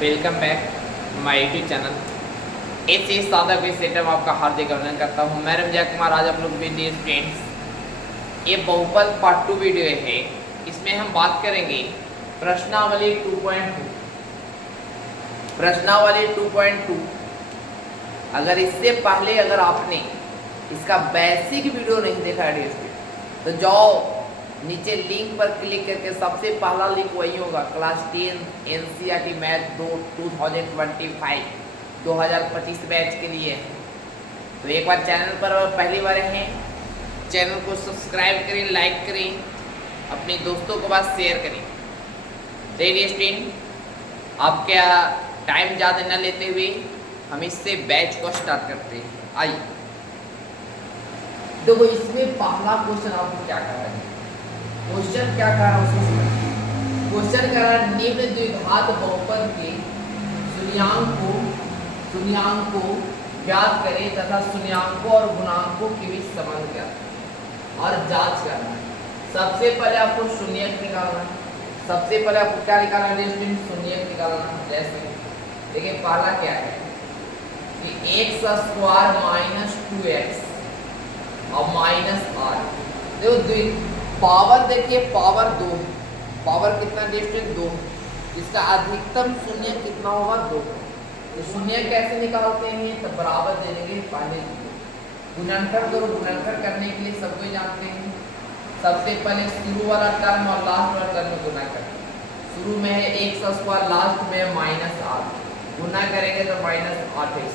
Welcome back my YouTube channel. ऐसे सादा कोई सेटअप आपका हार्दिक अभिनंदन करता हूँ। मैं रमजा कुमार। आज आप लोग डियर फ्रेंड्स, ये बहुपद पार्ट 2 वीडियो है। इसमें हम बात करेंगे प्रश्नावली 2.2। प्रश्नावली 2.2 अगर इससे पहले अगर आपने इसका बेसिक वीडियो नहीं देखा है तो जाओ नीचे लिंक पर क्लिक करके, सबसे पहला लिंक वही होगा, क्लास 10 एनसीईआरटी मैथ 2025 बैच के लिए। तो एक बार चैनल पर पहली बार हैं, चैनल को सब्सक्राइब करें, लाइक करें, अपने दोस्तों के पास शेयर करें। चलिए स्टूडेंट, आपका टाइम ज़्यादा न लेते हुए हम इससे बैच को स्टार्ट करते हैं। आइए देखो, इसमें पहला क्वेश्चन आपको क्या करना है। क्वेश्चन क्या कर रहा है, क्वेश्चन कर रहा है निम्न द्विघात बहुपद के शून्याङ्क को ज्ञात करें तथा शून्याङ्कों और गुणांकों के बीच संबंध ज्ञात और जांच करना है। सबसे पहले आपको शून्यक निकालना है। सबसे पहले आपको क्या निकालना है, शून्यक निकालना है। जैसे देखिए पहला क्या है कि x² - 2x और -r। देखो पावर, देखिए पावर 2, पावर कितना डिस्टेंस 2, इसका अधिकतम शून्य कितना होगा 2। तो शून्य कैसे निकालते हैं, तो बराबर दे देंगे पहले गुणनखंड करो। गुणनखंड करने के लिए सब कोई जानते हैं, सबसे पहले शुरू वाला टर्म और लास्ट वाला टर्म में गुना करें। शुरू में है x², लास्ट में -8, गुना करेंगे तो -8x।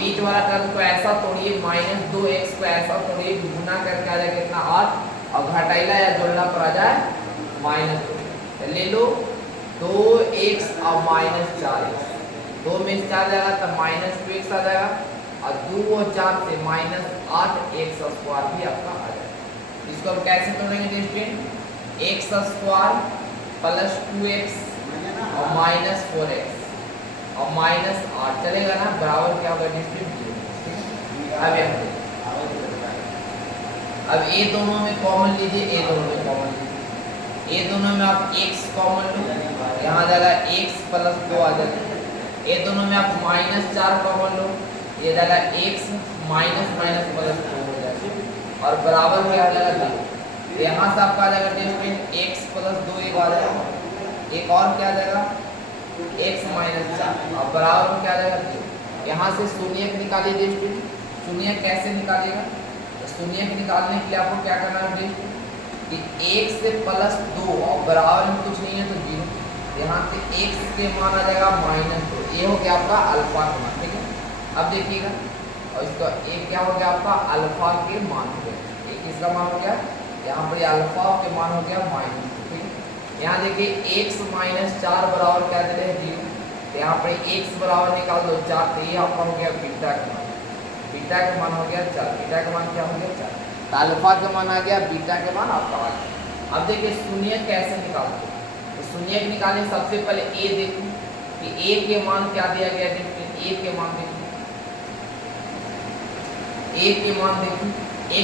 बीच वाला टर्म को ऐसा तोड़िए, -2x को ऐसा तोड़िए, गुना करके आ जाएगा कितना 8, और घटाइला या जोड़ना पर आ जाए -2। ले लो 2x और -4x, 2 में 4 जाएगा तो -2x आ जाएगा, और 2 और 4 से -8x² भी आपका आ जाएगा। इसको हम कैसे तोड़ेंगे स्टूडेंट, x² + 2x और -4x और -8 चलेगा ना, बराबर क्या होगा स्टूडेंट। अब ये दोनों में कॉमन लीजिए, ये दोनों में कॉमन लीजिए, ये दोनों में आप x कॉमन लो, यहाँ जाएगा x + 2 आ जाएगा। ये दोनों में आप -4 कॉमन लो, ये जाएगा x - +2 हो जाएगा, और बराबर क्या आ जाएगा 2। यहाँ से आपका आ जाएगा डिस्टेंस x + 2 एक आ जाएगा, एक और क्या आ जाएगा x - 4, और बराबर क्या आ जाएगा 2। यहाँ से शून्य निकालिए डिस्टेंस। शून्य कैसे निकालिएगा, शून्य निकालने के लिए आपको क्या करना है कि x से +2 और बराबर में कुछ नहीं है तो 0। यहाँ से x के मान आ जाएगा -2, ये हो गया आपका अल्फा का मान। ठीक है, अब देखिएगा, और इसका एक क्या हो गया आपका अल्फा के मान हो गया, एक किसका मान हो गया, यहाँ पर अल्फा के मान हो गया -2। ठीक है, यहाँ देखिए x - 4 बराबर क्या दे रहे हैं 0, यहाँ पर x बराबर निकाल दो 4, तो ये आपका हो गया बीटा का मान। बीटा का मान हो गया 4, बीटा का मान क्या हो गया 4, तो अल्फा का मान आ गया, बीटा का मान आपका आ गया। अब देखिए शून्य कैसे निकालते हैं, तो शून्य निकालने सबसे पहले a देखो कि a के मान क्या दिया गया है। a के मान देखो, a के मान देखो,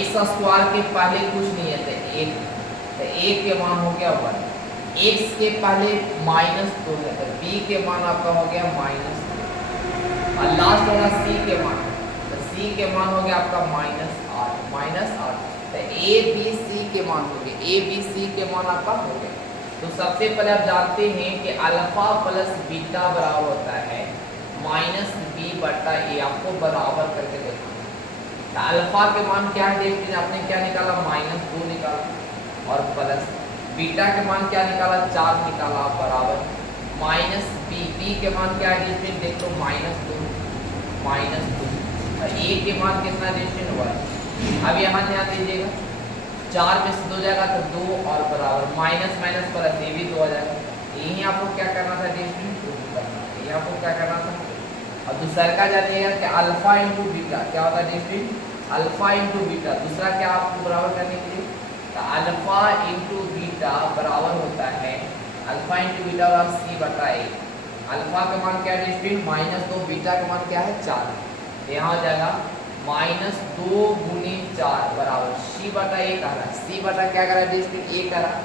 x² के पहले कुछ नहीं है तो 1, तो a के मान हो गया 1, x के पहले -2 है तो b के मान आपका हो गया -2, और लास्ट वाला c के मान, C के मान हो गया आपका -8, तो A B C के मान हो गए, A B C के मान आपका हो गया। तो सबसे पहले आप जानते हैं कि अल्फा + बीटा बराबर होता है -B/A। आपको बराबर करके देखना, तो अल्फा के मान क्या है देखिए, आपने क्या निकाला -2 निकाला, और प्लस बीटा के मान क्या निकाला 4 निकाला, बराबर -B के मान क्या है देख लो -2, ए के मान कितना डिस्टेंस हुआ है। अब यहाँ ध्यान दीजिएगा, 4 में से 2 जाएगा तो 2, और बराबर -+ ये भी 2 आ जाएगा। यही आपको क्या करना था डिस्टेंस 2 करना, ये आपको क्या करना था। और दूसरा का जानिएगा कि अल्फा × बीटा क्या होता है डिस्टेंस, अल्फा × बीटा। दूसरा क्या आपको बराबर करने के लिए, तो अल्फा × बीटा बराबर होता है, अल्फा × बीटा होगा C/A। अल्फा का मान क्या है डिस्टेंस -2, बीटा का मान क्या है 4, यहाँ हो जाएगा -2 × 4 बराबर C/A कह रहा है। C/ क्या कह रहा है डिस्टेंस A कह रहा है,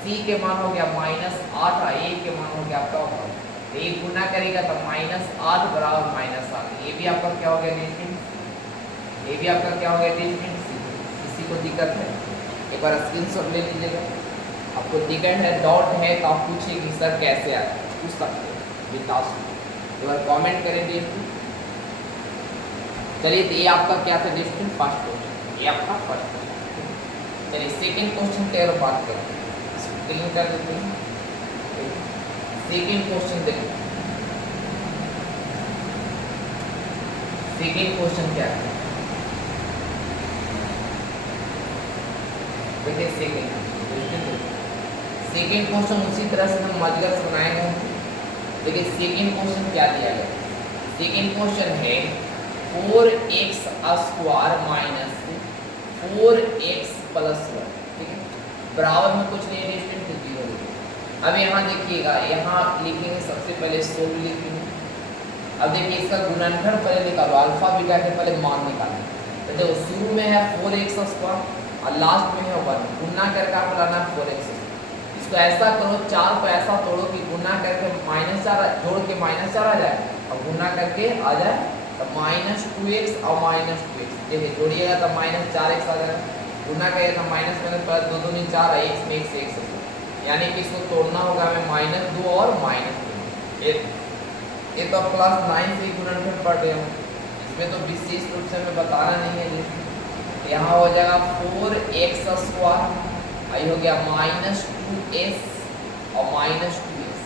C के मान हो गया -8 और A के मान हो गया आपका 1। तो ये गुना करेगा तो -8 बराबर -8, ये भी आपका क्या हो गया डिस्टेंस, ये भी आपका क्या हो गया डिस्टेंस। किसी को दिक्कत है एक बार स्क्रीनशॉट ले लीजिएगा, आपको दिक्कत है डाउट है तो आप पूछिए कि सर कैसे आया, पूछ सकते हैं विकास, एक बार कमेंट करें डिस्टेंस। चलिए तो ये आपका क्या था डिस्टेंस फर्स्ट क्वेश्चन, ये आपका फर्स्ट क्वेश्चन। चलिए सेकंड क्वेश्चन की अगर बात करें, क्लियर कर देते हैं। सेकंड क्वेश्चन देखिए, सेकंड क्वेश्चन क्या है देखिए। सेकंड क्वेश्चन उसी तरह से हम मजगर से बनाएंगे। देखिए सेकंड क्वेश्चन क्या दिया गया, सेकंड क्वेश्चन है 4x square minus 4x plus 1, ठीक है, बराबर में कुछ नहीं है, डिस्टेंस 0 है। अब यहाँ देखिएगा, यहाँ लिखेंगे सबसे पहले सोल्व लिखेंगे। अब देखिए इसका गुणनफल पहले निकालो, अल्फा बीटा के पहले मान निकालें। तो देखो शुरू में है 4x स्क्वायर और लास्ट में है 1, गुना करके आपको लाना है 4x। इसको ऐसा करो, 4 को ऐसा तोड़ो कि गुना करके -4 जोड़ के -4 आ जाए और गुना करके आ जाए तो -2x और -2x, देखिए जोड़िएगा तो -4x आ जाएगा, गुना करिए तो माइनस प्लस 2 2 4 x में x, यानी कि इसको तोड़ना होगा हमें -2 और -2। ये तो क्लास 9 से गुणनफल पढ़ रहे हो, इसमें तो विशेष रूप से हमें बताना नहीं है। यहाँ हो जाएगा 4x स्क्वायर, आई हो गया -2s और -2s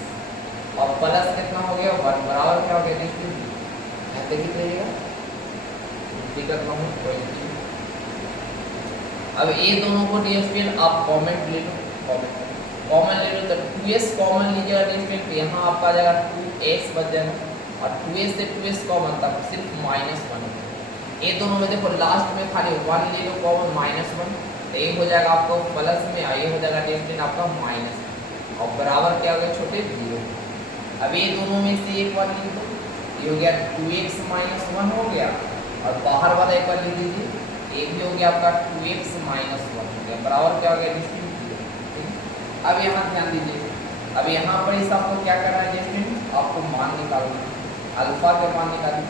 और प्लस कितना हो गया 1, बराबर क्या हो गया डिस्टेंस। देखिएगा दिक्कत ना हो कोई नहीं। अब ये दोनों को डिस्टेंस आप कमेंट ले लो, कॉमन ले लो तो 2s कॉमन लीजिएगा डिस्टेंस, तो यहाँ आपका आ जाएगा 2x बच जाएगा और 2s से 2s कॉमन तक सिर्फ -1। ये दोनों में देखो लास्ट में खाली 1 ले लो कॉमन -1, तो ये हो जाएगा आपको प्लस में, ये हो जाएगा डिस्टेंस आपका माइनस और बराबर क्या हो गया छोटे 0। अब ये दोनों में से एक बार लिख दो, ये हो गया 2x - 1 हो गया और बाहर वाला एक बार लिख लीजिए, एक भी हो गया आपका 2x - 1 हो गया, बराबर क्या हो गया डिस्टेंस 0। अब यहाँ ध्यान दीजिए, अब यहाँ पर इस आपको क्या करना है डिस्टेंस, आपको मान निकालना, अल्फा के मान निकालिए,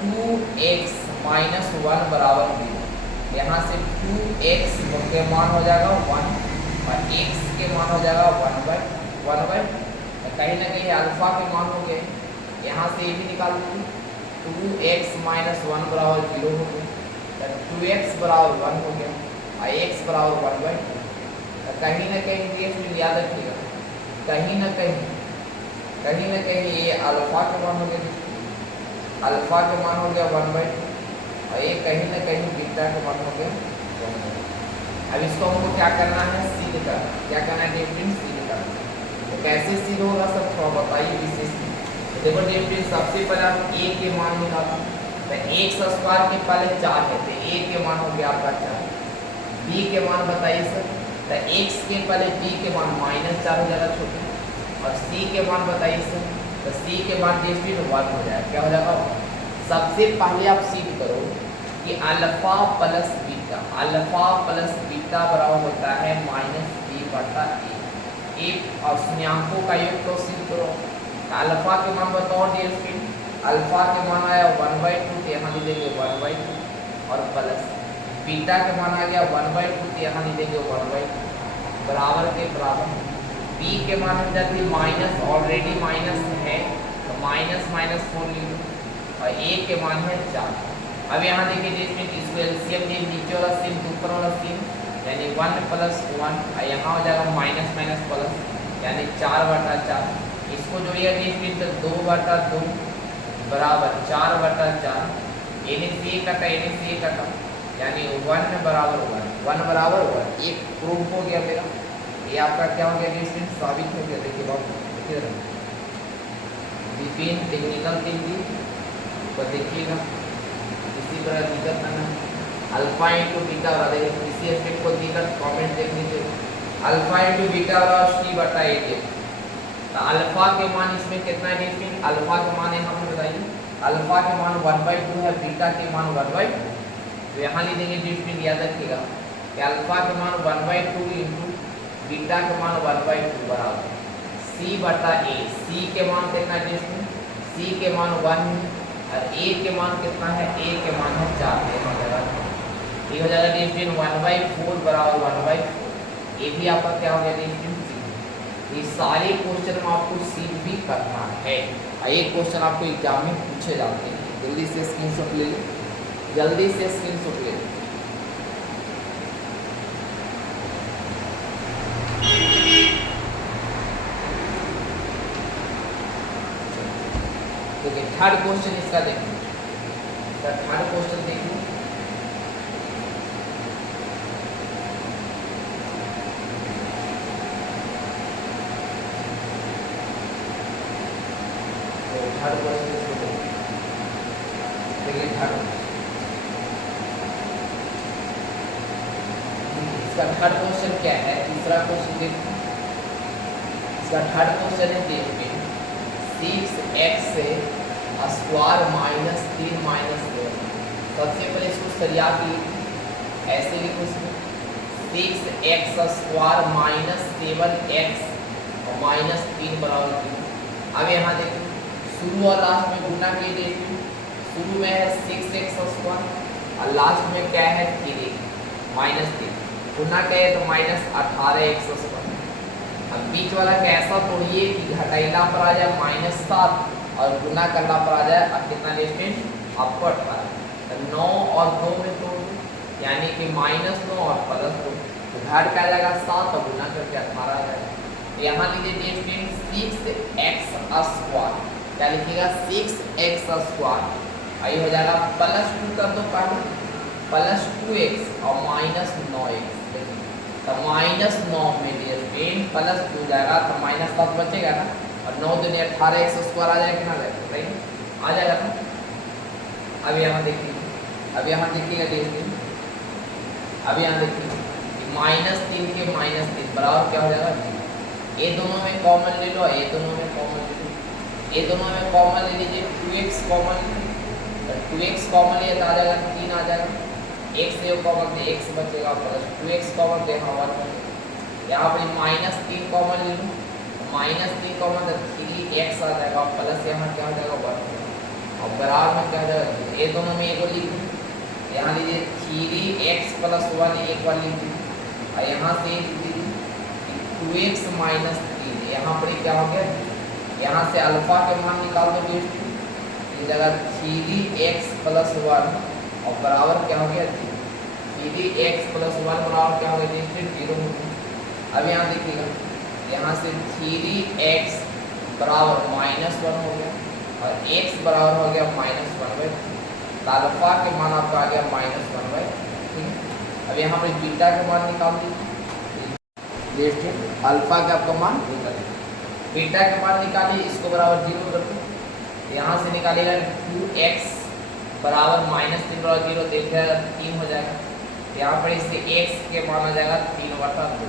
2x - 1 बराबर 0। यहाँ से 2x के मान हो जाएगा 1 और x के मान हो जाएगा 1/1, कहीं ना कहीं अल्फा के मान हो गए, यहाँ से ये भी निकाल दीजिए, 2x - 1 बराबर 0 हो गया, 2x बराबर 1 हो गया और x बराबर 1/2। कहीं ना कहीं ये याद रखिएगा, कहीं ना कहीं ये अल्फा के मान हो गया, अल्फा के मान हो गया 1/2 और ये कहीं ना कहीं बीटा के मान हो गया 1/2। अब इसको हमको क्या करना है, सीध करना, क्या करना है डिस्टेंस सीध करना। तो कैसे सीध होगा सब थोड़ा बताइए विशेष। तो देखो डिस्टेंस सबसे पहले आप a के मान निकालो, तो x स्क्वायर के पहले 4 है तो a के मान हो गया आपका 4, b के मान बताइए सर, तो x के पहले b के मान -4 हो जाएगा छोटे और c के मान बताइए सर, तो c के मान डिस्टेंस 1 हो जाएगा, क्या हो जाएगा। सबसे पहले आप सीध करो कि अल्फा प्लस बीटा बराबर होता है -b/a, एक और शून्यांकों का योग तो सिद्ध करो। अल्फा के मान बताओ डिस्टेंस, अल्फा के मान आया 1/2 तो यहाँ लिखेंगे 1/2 और प्लस बीटा के मान आ गया 1/2 तो यहाँ लिखेंगे 1/2 बराबर के बराबर। b के मान हो जाती है माइनस, ऑलरेडी माइनस है तो -4 लिख लो और a के मान है 4। अब यहाँ देखिए डिस्टेंस, इसको एलसीएम लिए, नीचे वाला सीम तो ऊपर वाला सीम, यानी 1 + 1 और यहाँ हो जाएगा माइनस प्लस यानी 4/4। इसको जोड़िए डिस्टेंस 2/2 बराबर 4/4, एने से कटा यानी 1 बराबर 1 एक प्रूफ हो गया मेरा। ये आपका क्या हो गया डिस्टेंस साबित हो गया। देखिए बहुत विपिन टेक्निकल थिंकिंग को देखिएगा, इसी तरह दिक्कत ना अल्फा इंटू बीटा वाला देखिए, इसी स्टेप को दिक्कत कमेंट देख लीजिए, अल्फा इंटू बीटा वाला c/8। तो अल्फा के मान इसमें कितना है डिस्टेंस, अल्फा के मान यहाँ पे बताइए, अल्फा के मान 1/2 है, बीटा के मान 1/2, तो यहाँ लिखेंगे डिस्टेंस याद रखिएगा कि अल्फा के मान 1/2 इंटू बीटा के मान 1/2 बराबर सी बटा ए। सी के मान कितना है स्टूडेंट? सी के मान 1 है और ए के मान कितना है? ए के मान है 4। ये हो जाएगा 1/4 बराबर 1/4। ये भी आपका क्या हो गया स्टूडेंट? सी। ये सारे क्वेश्चन में आपको सी भी करना है और एक क्वेश्चन आपको एग्जाम में पूछे जाते हैं। जल्दी से स्क्रीनशॉट ले लो, जल्दी से स्क्रीनशॉट ले लो। देखिए थर्ड क्वेश्चन इसका देखो, थर्ड क्वेश्चन देखो। तो थर्ड क्वेश्चन इसको देखो, देखिए थर्ड इसका थर्ड क्वेश्चन क्या है? तीसरा क्वेश्चन देखो, इसका थर्ड क्वेश्चन है देखिए 6x स्क्वायर माइनस 3 माइनस 2। सबसे पहले इसको सरिया के लिखो, ऐसे लिखो इसमें 6x स्क्वायर माइनस 7x और माइनस 3 बराबर 3। अब यहाँ देखो शुरू और लास्ट में गुना के लिए, शुरू में है 6x स्क्वायर और लास्ट में क्या है 3 माइनस 3। गुना क्या है तो माइनस 18x स्क्वायर। अब बीच वाला कैसा तोड़िए कि घटाइला पर आ जाए -7 और गुना करना पर आ जाए अब कितना स्टूडेंट? आपको 18। तो 9 और 2 में तोड़ दो यानी कि -9 और +2 तो घट क्या जाएगा 7 और गुना करके 18 आ जाएगा। यहाँ लीजिए स्टूडेंट 6x स्क्वायर, क्या लिखिएगा? 6x square. आई हो जाएगा +2 कर दो पहले, +2x और -9x। तो -9 में +2 जाएगा तो -7 बचेगा ना, और 9 दूनी 18x स्क्वायर आ जाएगा कितना जाएगा? बताइए आ जाएगा ना। अब यहाँ देखिए, अब यहाँ देखिएगा अब यहाँ देखिए -3 के -3 बराबर क्या हो जाएगा? ये दोनों में कॉमन ले लो, ये दोनों में कॉमन ले लो, ये दोनों में कॉमन ले लीजिए 2x कॉमन, 2x कॉमन लिए तो आ जाएगा 3 आ जाएगा। x से कॉमन तो x बचेगा +2x कॉमन तो यहाँ 1 बचेगा। यहाँ पर -3 कॉमन ले लो, -3 कॉमन तो 3x आ जाएगा प्लस यहाँ क्या हो जाएगा 1 और बराबर में क्या हो जाएगा? ये दोनों में एक लिख दो, यहाँ लीजिए 3x + 1 एक बार लिख दीजिए और यहाँ से 2x - 3 यहाँ पर क्या हो गया? यहाँ से अल्फा के मान निकाल दो बेस्ट, ये जगह 3x + 1 और बराबर क्या हो गया? 3x + 1 बराबर क्या हो गया? 0 हो गया। अब यहाँ देखिएगा, यहाँ से 3x बराबर -1 हो गया और x बराबर हो गया -1/3। तो अल्फा के मान आपका आ गया -1/3। अब यहाँ पर बीटा के मान निकाल दीजिए, अल्फा का आपका मान निकाल दीजिए, बीटा के मान निकालिए, इसको बराबर 0 कर दो। यहाँ से निकालिएगा 2x बराबर -3 बराबर 0 देखिएगा 3 हो जाएगा। यहाँ पर इससे x के मान आ जाएगा 3/2।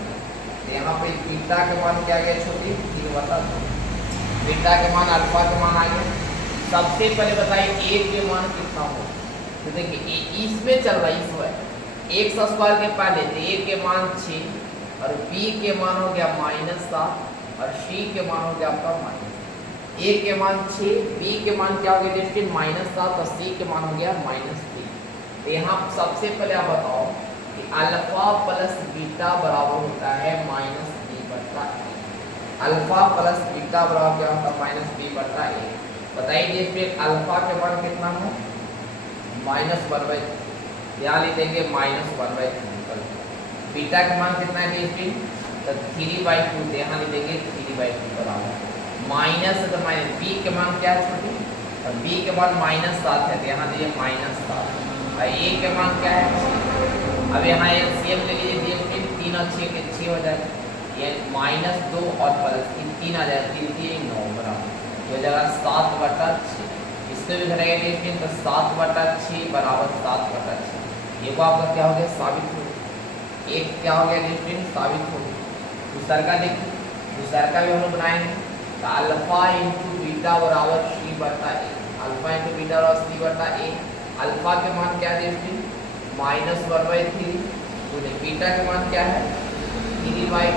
तो यहाँ पर बीटा के मान क्या आ गया छोटी? 3/2। बीटा के मान अल्फा के मान आ गया। सबसे पहले बताइए a के मान कितना हो? तो देखिए इसमें चल रहा है, इसमें x स्क्वायर के पहले तो a के मान 6 और b के मान हो गया -7 और c के मान हो गया आपका -। a के मान 6, b के मान क्या हो गया देखिए -7 और c के मान हो गया -3। तो यहाँ सबसे पहले आप बताओ कि अल्फा प्लस बीटा बराबर होता है -b/a। अल्फा प्लस बीटा बराबर क्या होता है? -b/a। बताइए देखिए अल्फा के मान कितना हो? -1/3, यहाँ लिख देंगे -1/3। बीटा के मान कितना है देखिए? तो 3/2, यहाँ लिख देंगे 3/2 बराबर माइनस है तो माइनस। बी के मान क्या है छोटी? और बी के मान -7 है तो यहाँ दीजिए -7 और ए के मान क्या है? अब यहाँ एलसीएम ले लीजिए, देखिए 3 और 6 के 6 हो जाएगा, ये -2 और +3 आ जाएगा, 3 3 9 बराबर हो जाएगा 7/6। इसको भी घटाएगा देखिए तो 7/6 बराबर 7/6। ये को आपका क्या हो गया? साबित हो गया। एक क्या हो गया देखिए? साबित हो गया। दूसरा का देखिए, दूसरा का भी हम लोग बनाएंगे तो अल्फा इंटू बीटा बराबर c/a। अल्फा इंटू बीटा बराबर c/a। अल्फा के मान क्या देखिए? -1/3। तो बीटा के मान क्या है? 3/2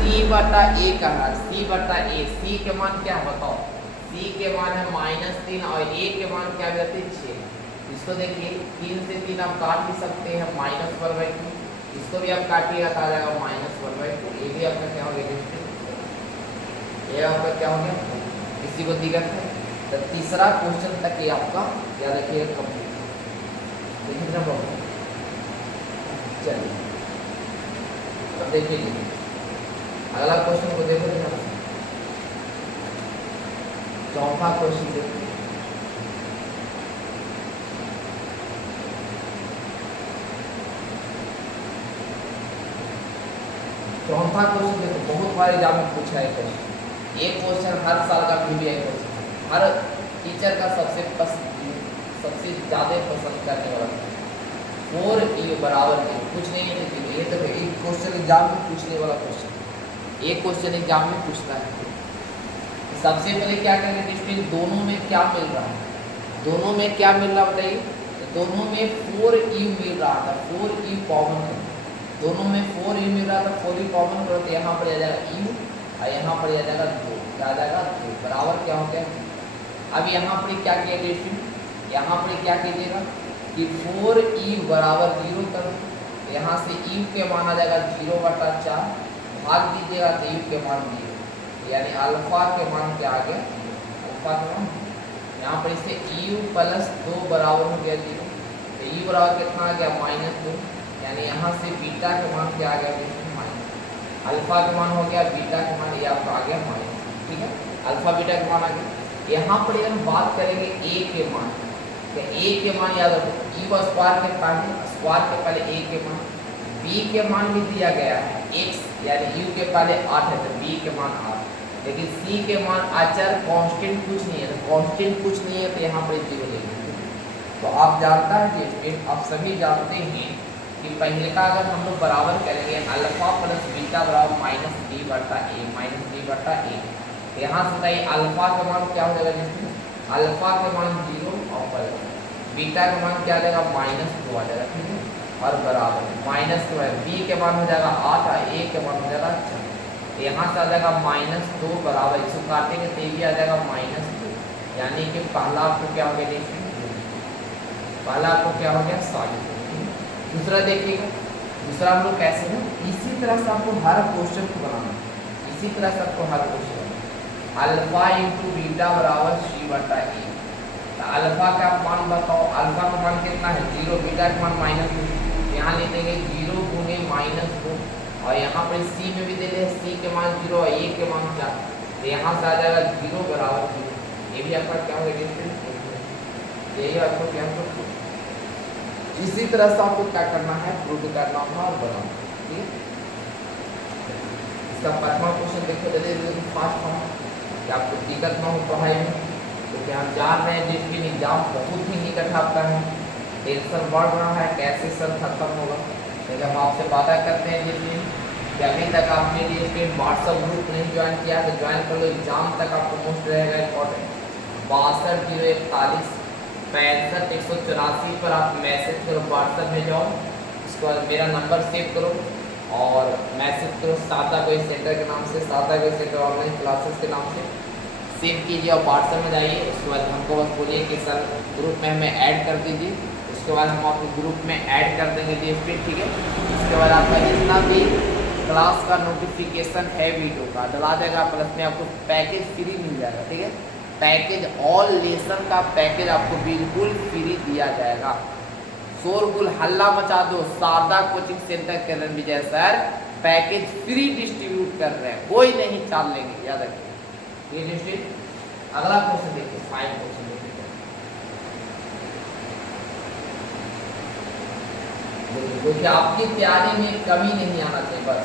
c बटा ए का है, सी बटा ए, सी के मान क्या है बताओ, सी के मान है -3 और ए के मान क्या रहते हैं 6। इसको देखिए 3 से 3 आप काट भी सकते हैं -1/2, इसको भी आप काटिएगा तो आ जाएगा -1/2, ये भी आपका क्या हो गया, ये आपका क्या हो गया, किसी को दिक्कत है। तो तीसरा क्वेश्चन तक ये आपका याद रखिएगा कंप्लीट, देखिए ना बाबू। चलिए अब देखिए अगला क्वेश्चन को देखो ध्यान से, चौथा क्वेश्चन देखो। चौथा क्वेश्चन देखो, बहुत बार एग्जाम में पूछा है क्वेश्चन, एक क्वेश्चन हर साल का PBI क्वेश्चन, हर टीचर का सबसे ज़्यादा पसंद करने वाला 4u बराबर है, कुछ नहीं है देखिए, ये तो एक क्वेश्चन एग्जाम में पूछने वाला क्वेश्चन, एक क्वेश्चन एग्जाम में पूछता है। सबसे पहले क्या करेंगे डिस्ट्रिक्ट, दोनों में क्या मिल रहा है, दोनों में क्या मिल रहा बताइए, दोनों में 4u मिल रहा था, 4u कॉमन है, दोनों में 4u मिल रहा था, 4u कॉमन करो तो यहाँ पर आ जाएगा u और यहाँ पर आ जाएगा 2, क्या आ जाएगा 2 बराबर क्या हो गया। अब यहाँ पर क्या किया डिस्ट्रिक्ट, यहाँ पर क्या कीजिएगा कि 4u बराबर 0 करो, यहाँ से u के मान आ जाएगा 0/4, भाग दीजिएगा तो u के मान 0, यानी अल्फा के मान क्या आ गया, अल्फा के मान, यहाँ पर इसे u + 2 बराबर हो गया 0, तो u बराबर कितना आ गया -2, यानी यहाँ से बीटा के मान क्या आ गया माइनस, अल्फा के मान हो गया, बीटा के मान ये आपका आ गया माइनस, ठीक है, अल्फा बीटा के मान आ गया। यहाँ पर हम बात करेंगे a के मान, तो a के मान याद रखो, u स्क्वायर के पहले a के मान, b के मान भी दिया गया है x, यानी u के पहले 8 है तो b के मान 8, लेकिन c के मान अचर कांस्टेंट कुछ नहीं है, तो कांस्टेंट कुछ नहीं है तो यहाँ पर 0 लेंगे। तो आप जानता है कि आप सभी जानते हैं कि पहले का अगर हम लोग बराबर करेंगे अल्फा + बीटा बराबर -b/a, यहाँ से बताइए अल्फा का मान क्या हो जाएगा जिसमें, अल्फा के मान 0 और प्लस, बीटा का मान क्या आ जाएगा -2 आ जाएगा, ठीक है, और बराबर -2 है, b के मान हो जाएगा 8 और a के मान हो जाएगा 4, तो यहाँ से आ जाएगा -2 बराबर, इसको काटेंगे तो ये भी आ जाएगा -2, यानी कि पहला आपको क्या हो गया, पहला आपको क्या हो गया 60। दूसरा देखिएगा, दूसरा हम लोग कैसे हैं, इसी तरह से आपको हर क्वेश्चन को बनाना, इसी तरह से आपको हर क्वेश्चन, अल्फा × बीटा बराबर c/a, तो अल्फा का मान बताओ, अल्फा का मान कितना है 0, बीटा का मान -2, यहाँ ले लेंगे 0 × -2, और यहाँ पर c में भी दे दें, c के मान 0 और a के मान 4, तो यहाँ से आ जाएगा 0 बराबर 0, ये भी आपका क्या होगा डिस्टेंस, यही आपको क्या होगा। इसी तरह से आपको क्या करना है, प्रूव करना होगा और बनाना, ठीक है। इसका 5वां क्वेश्चन देखो, जल्दी फास्ट फॉर्म, कि आपको दिक्कत ना हो पढ़ाई में, क्योंकि हम जान रहे हैं जिसकी एग्जाम बहुत ही निकट आपका है, टेंशन बढ़ रहा है कैसे सर खत्म होगा, लेकिन हम आपसे वादा करते हैं जिसमें कि अभी तक आपने लिए व्हाट्सअप ग्रुप नहीं ज्वाइन किया तो ज्वाइन कर लो, एग्जाम तक आपको मोस्ट रहेगा इम्पोर्टेंट। 62 041 65 184 पर आप मैसेज करो, व्हाट्सएप में जाओ, उसके बाद मेरा नंबर सेव करो और मैसेज करो सादा कोई सेंटर के नाम से, सादा कोई सेंटर ऑनलाइन क्लासेस के नाम से सेव कीजिए और व्हाट्सएप में जाइए। उसके बाद हमको बस बोलिए कि सर ग्रुप में हमें ऐड कर दीजिए, उसके बाद हम आपको ग्रुप में ऐड कर देंगे DSP, ठीक है। उसके बाद आपका जितना भी क्लास का नोटिफिकेशन है वीडियो का डला जाएगा, प्लस में आपको पैकेज फ्री मिल जाएगा, ठीक है। पैकेज ऑल लेसन का पैकेज आपको बिल्कुल फ्री दिया जाएगा। शोरगुल हल्ला मचा दो, शारदा कोचिंग सेंटर के विजय सर पैकेज फ्री डिस्ट्रीब्यूट कर रहे हैं, कोई नहीं चाल लेंगे, याद रखिए ये डिस्ट्रीब्यूट। अगला क्वेश्चन देखिए, 5 क्वेश्चन देखिए, क्योंकि आपकी तैयारी में कमी नहीं आना चाहिए बस।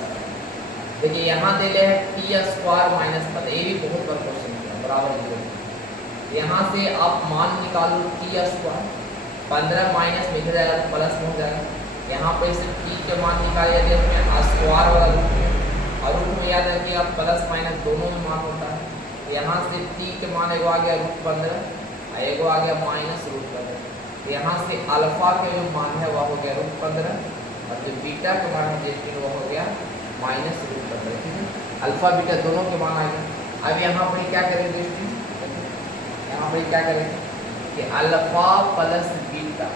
देखिए यहाँ दे ले है t² माइनस 15, ये भी बहुत बड़ा क्वेश्चन है, बराबर है। यहाँ से आप मान निकालो t² 15 माइनस में इधर जाएगा तो प्लस में हो जाएगा। यहाँ पर इसे t के मान निकाले जाते हैं इसमें स्क्वायर वाला रूप में, और रूप में याद रखिए आप प्लस माइनस दोनों में मान होता है। यहाँ से t के मान एगो आ गया √15 और एगो आ गया -√15। यहाँ से अल्फा के जो मान है वह हो गया √15 और जो बीटा के मान है वो हो गया -√15, ठीक है। अल्फा बीटा दोनों के मान आएंगे। अब यहाँ पर क्या करेंगे दोस्तों, यहाँ पर क्या करेंगे कि अल्फा प्लस बीटा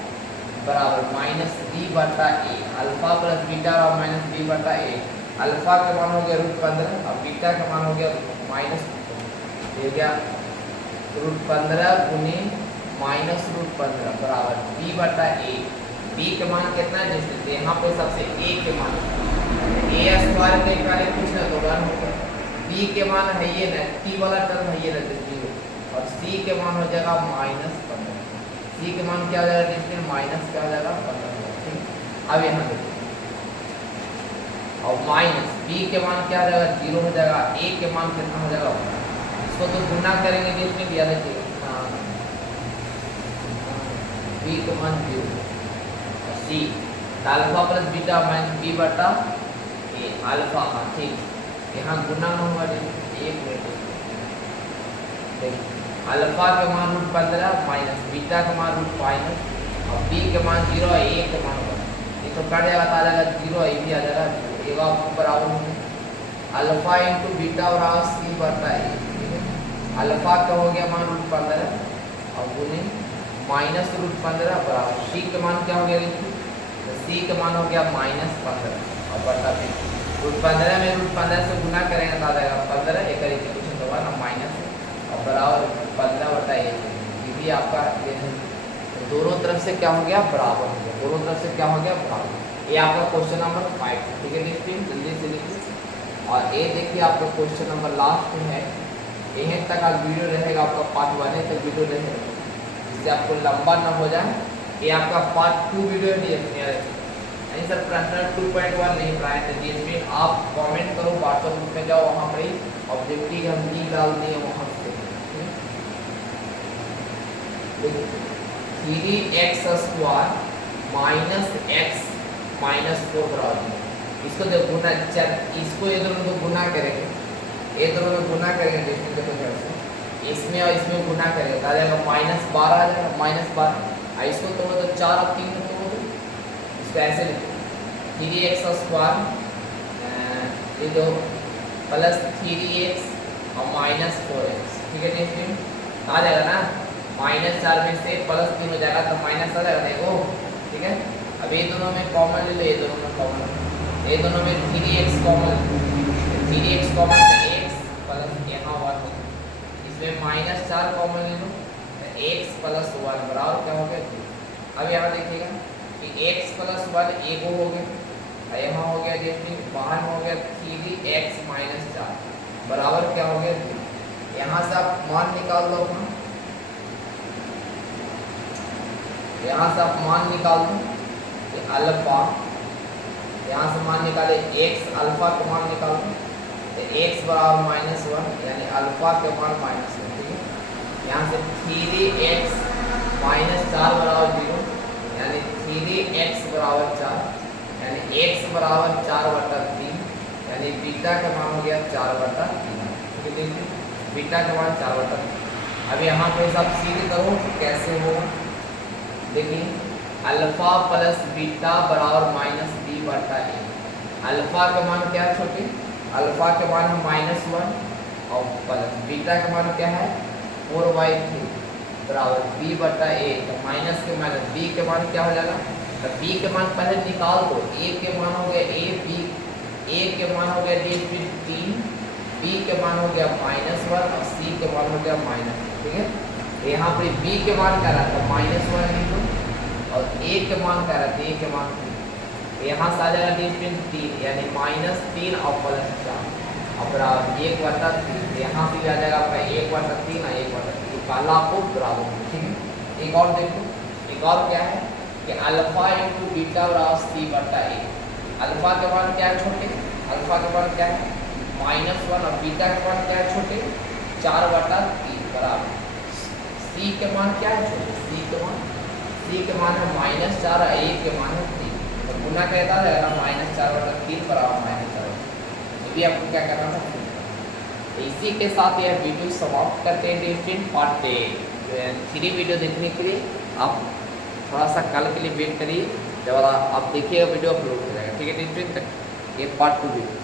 बराबर माइनस बी बटा ए, अल्फा प्लस बीटा और माइनस बी बटा ए। अल्फा का मान हो गया √15 और बीटा का मान हो गया माइनस, ये क्या √15 गुने माइनस √15 बराबर बी बटा ए। बी के मान कितना है जैसे यहाँ पे सबसे ए के मान ए स्क्वायर के निकाले कुछ ना तो रन होगा। बी के मान है ये ना, टी वाला टर्म है ये ना 0 और सी के मान हो जाएगा -15। सी के मान क्या हो जाएगा इसमें माइनस क्या हो जाएगा 15। ठीक, अब यहाँ देखो और माइनस बी के मान क्या हो जाएगा 0 हो जाएगा, ए के मान कितना हो जाएगा, इसको तो गुना करेंगे इसमें याद रखिए। हाँ बी के मान 0 C alpha plus beta minus B बटा ए अल्फा का। ठीक, यहाँ गुना में हुआ 1 मिनट देखिए, अल्फा के मान √15 माइनस बीटा का मान √, और बी के मान 0 है, ए के मान 1। ये तो कट जाएगा, आ जाएगा 0, ये भी आ जाएगा 0। एक आपको बराबर होंगे अल्फा इंटू बीटा बराबर सी बटा ए। ठीक है, अल्फा का हो गया मान √15 और गुने माइनस √15 बराबर सी के मान क्या हो गया देखिए, तो सी के मान हो गया -15 और बटा √15 में √15 से गुना करेंगे तो आ जाएगा 15, एक इक्वेशन तो ना माइनस और बराबर 15 बटा ए। ये भी आपका ये तो दोनों तरफ से क्या हो गया बराबर हो गया, दोनों तरफ से क्या हो गया बराबर। ये आपका क्वेश्चन नंबर 5। ठीक है देखिए जल्दी से लिखिए। और ये देखिए आपका क्वेश्चन नंबर लास्ट है, यहीं तक आज वीडियो रहेगा आपका, पार्ट 1 तक वीडियो रहेगा, जिससे आपको लंबा ना हो जाए। ये आपका पार्ट 2 वीडियो है। नहीं सर प्रश्न 2.1 नहीं पढ़ाए थे डीएसपी, आप कमेंट करो व्हाट्सएप ग्रुप में जाओ, वहाँ पर ही ऑब्जेक्टिव हम लिंक डाल दिए वहाँ से। 3x² माइनस x माइनस 4 बराबर, इसको देखो गुना, इसको ये दोनों को गुना करेंगे, ये दोनों में गुना करेंगे देखो देखो, इसमें और इसमें गुना करेंगे आ जाएगा -12 आ जाएगा, -12। इसको तोड़ो तो 4 और 3 में तोड़ो, इसको ऐसे लिखो 3x² ये दो प्लस 3x और -4x। ठीक है नेक्स्ट आ जाएगा ना, -4 में से +3 हो जाएगा तो माइनस आ जाएगा देखो। ठीक है, अब ये दोनों में कॉमन ले लो, ये दोनों में कॉमन, ये दोनों में 3x common, 3x common x plus यहाँ 1, इसमें -4 कॉमन ले लो तो x प्लस 1 बराबर क्या हो गया 2। अब यहाँ देखिएगा कि x प्लस 1 एक हो गया, यहाँ हो गया जैसे बाहर हो गया 3x माइनस 4 बराबर क्या हो गया 2। यहाँ से आप मान निकाल दो अपना, यहाँ से आप मान निकाल दो कि अल्फा, यहाँ से मान निकाले x, अल्फा का मान निकाल दो तो x बराबर -1 यानी अल्फा के मान -1। ठीक है, यहाँ से 3x माइनस 4 बराबर 0 यानी 3x बराबर 4 यानी x बराबर 4/3 यानी बीटा का मान हो गया 4/3। ठीक है देखिए बीटा का मान 4/3। अब यहाँ पे सब सीधे करो कैसे हो, देखिए अल्फा प्लस बीटा बराबर -b बटा ए। अल्फा का मान क्या है छोटे, अल्फा के मान है -1 और प्लस बीटा का मान क्या है 4/3 बराबर b बटा ए। तो माइनस के माइनस b के मान क्या हो जाएगा, तो b के मान पहले निकाल दो, a के मान हो गया a के मान हो गया 3, b के मान हो गया -1 और c के मान हो गया -। ठीक है, यहाँ पर b के मान क्या रहा था -1 लिखो और a के मान क्या रहा था, a के मान 3, यहाँ से आ जाएगा 3 यानी -3 और +4 और बराबर 1/3। यहाँ से आ जाएगा आपका 1/3 और 1/3 काला आपको बराबर। ठीक है, एक और देखो, एक और क्या है कि अल्फा इंटू बीटा बराबर c बटा ए। अल्फा के मान क्या है छोटे, अल्फा के मान क्या है -1 और बीटा के मान क्या है छोटे 4/3 बराबर c के मान क्या है छोटे, c के मान है -4 और a के मान है 3 तो गुना कहता है -4/3 बराबर -4। ये भी आपको क्या करना था। तो इसी के साथ यह वीडियो समाप्त करते हैं स्टूडेंट। पार्ट 3 वीडियो देखने के लिए आप थोड़ा सा कल के लिए वेट करिए, जब आप देखिएगा वीडियो अपलोड हो जाएगा। ठीक है स्टूडेंट, ये पार्ट 2 वीडियो।